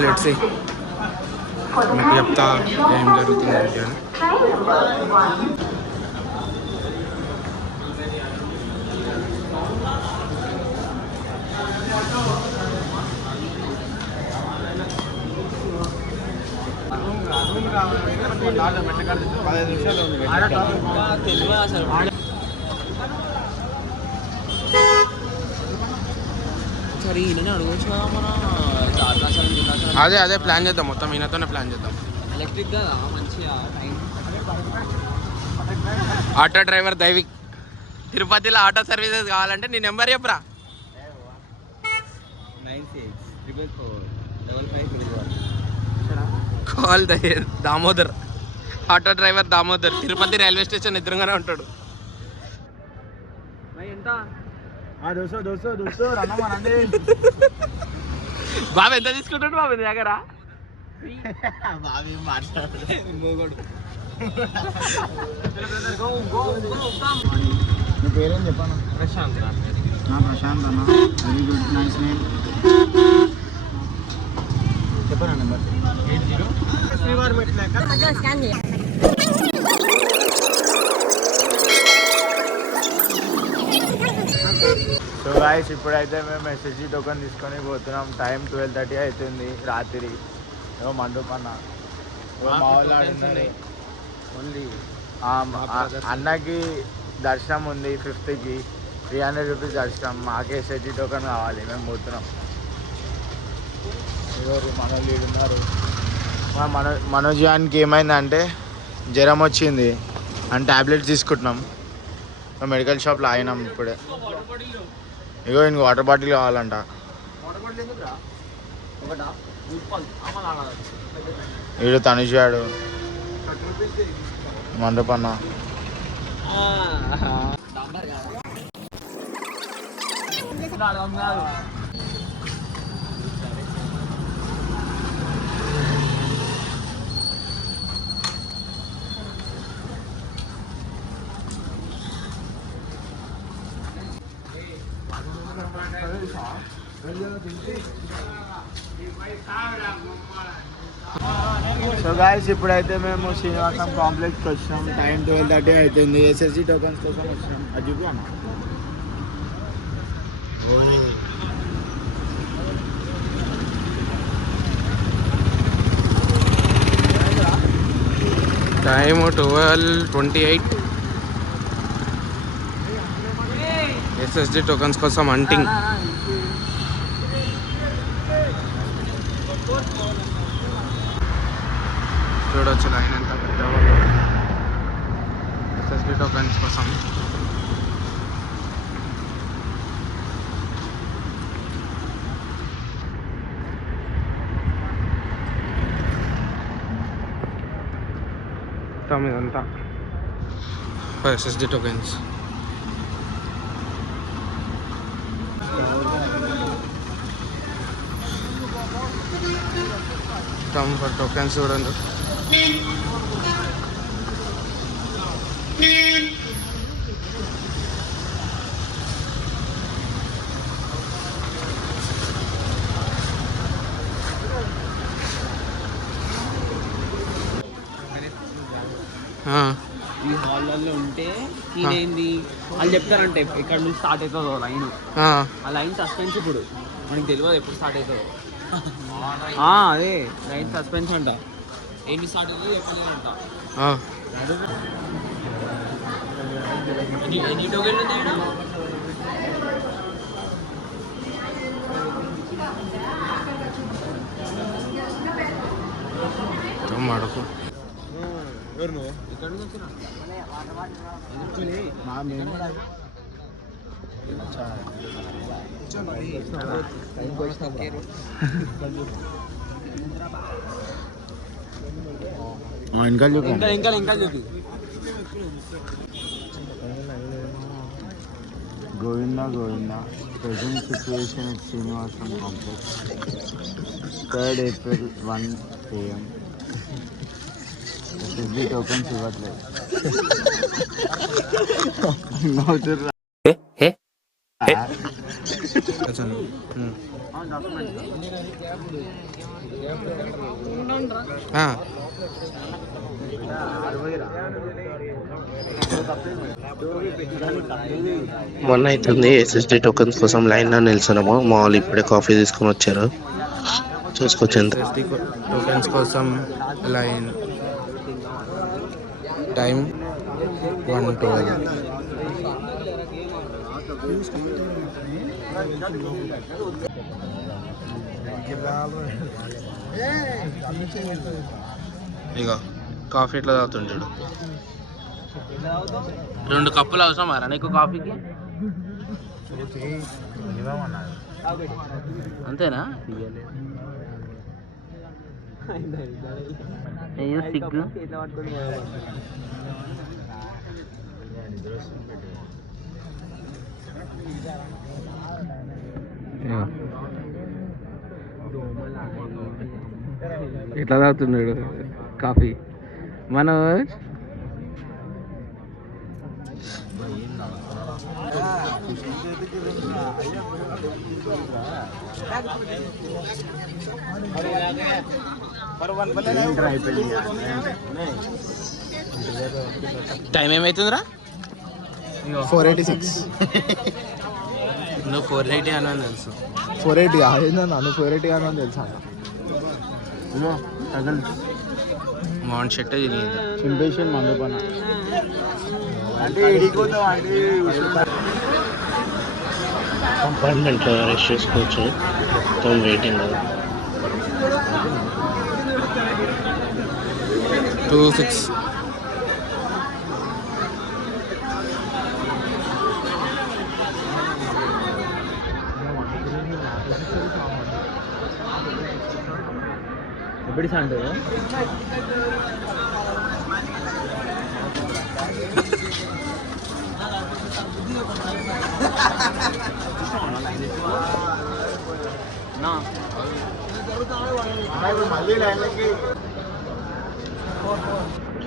Let's see మీకు చెప్తా ఏం జరుగుతుంది ఏంటి అని. అదే అదే ప్లాన్ చేద్దాం, మొత్తం ఈయనతోనే ప్లాన్ చేద్దాం. ఎలక్ట్రిక్ కదా మంచిగా. ఆటో డ్రైవర్ దైవిక్, తిరుపతిలో ఆటో సర్వీసెస్ కావాలంటే నీ నెంబర్ చెప్పరా. 96345555. Call Damodar, auto driver Damodar, Tirupati railway station ఎదురుగానే ఉంటాడు. బాబు ఎంత తీసుకుంటాడు బాబు దగ్గర? పేరేం చెప్పాను? ప్రశాంత్. ప్రశాంత్ అన్న, వెరీ గుడ్, నైస్ నేమ్. చెప్పనా నెంబర్? 80. సో గాయ్స్, ఇప్పుడైతే మేము ఎస్ఎస్జి టోకెన్ తీసుకొని పోతున్నాం. టైం 12:30 అవుతుంది రాత్రి. ఏమో మండుపన్న మా వాళ్ళు ఆడుతుంది. అన్నకి దర్శనం ఉంది 5th 300 రూపీస్ దర్శనం. మాకు ఎస్ఎస్జి టోకెన్ కావాలి, మేము పోతున్నాం. ఎవరు మన లీడ్ ఉన్నారు. మనోజ్యానికి ఏమైందంటే జ్వరం వచ్చింది అని ట్యాబ్లెట్స్ తీసుకుంటున్నాం. మెడికల్ షాప్లో ఆగినాం ఇప్పుడే. ఇగో ఇంక వాటర్ బాటిల్ కావాలంట. వీడు తనుజాడు మండపన్న. సో గాయ్స్, ఇప్పుడైతే మేము శ్రీనివాసం కాంప్లెక్స్కి వచ్చినాం. టైం 12:30 అవుతుంది. ఎస్ఎస్జి టోకన్స్ కోసం వచ్చినాం. అది చూపి అన్న. టైము 12:28. ఎస్ఎస్జి టోకన్స్ కోసం హంటింగ్. చూడొచ్చు లైన్ ఎంత పెద్ద ఎస్ఎస్జి టోకన్స్ కోసం. ఇదంతా ఎస్ఎస్జి టోకెన్స్. ఫర్ టోకెన్స్ చూడండి. ఈ హాల్లో ఉంటే ఏంది వాళ్ళు చెప్తారంటే ఇక్కడ నుంచి స్టార్ట్ అవుతుందో లైన్. ఆ లైన్ సస్పెన్స్. ఇప్పుడు మనకి తెలియదు ఎప్పుడు స్టార్ట్ అవుతుందో. అదే లైన్ సస్పెన్స్ అంట. ఏంటి స్టార్ట్ అవుతుందో చెప్పలేదంట. ఎన్ని టోకెన్లు ఉన్నాయి? మడకు ఎవరు నువ్వు? ఇక్కడ నుంచి వచ్చినా ఇంకా చెప్పి Govinda Govinda. Present situation at Srinivasam complex. 3rd April 1 AM. Tokens ఇవ్వట్లేదు. మొన్న అవుతుంది ఎస్ఎస్డి టోకెన్స్ కోసం లైన్లో నిల్చున్నాము. మా వాళ్ళు ఇప్పుడే కాఫీ తీసుకొని వచ్చారు. చూసుకొచ్చింది టోకెన్స్ కోసం లైన్ టైం 1:12. ఇక కాఫీ ఎట్లా తాగుతుంది చూడు. 2 కప్పులు అవసరం రా నీకు కాఫీకి? అంతేనా? అయ్యో సిగ్గు. ఎట్లా తాగుతున్నాడు కాఫీ మనోజ్? టైం ఏమవుతుందిరా? 486. నువ్వు 480 అని తెలుసు. 480 అయిందన్నా, నువ్వు 480 అని తెలుసా? మౌంట్ షెట్ తిరిగింది. చింపేషన్ మందు పన కంపార్ట్మెంట్లో రెస్ట్ చేసుకోవచ్చు. మొత్తం వెయిటింగ్. 26. எப்படி சாண்டு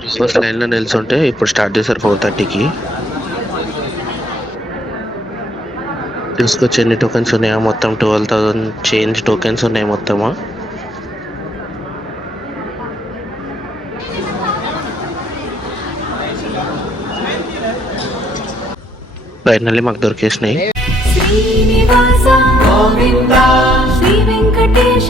క్రిస్మస్ లైన్లో నిల్చుంటే ఇప్పుడు స్టార్ట్ చేశారు 4:30కి. తీసుకొచ్చి ఎన్ని టోకెన్స్ ఉన్నాయా? మొత్తం 12,000 చేంజ్ టోకెన్స్ ఉన్నాయి మొత్తమా. ఫైనల్లీ మాకు దొరికేసినాయి. శ్రీనివాస గోవింద శ్రీ వెంకటేశ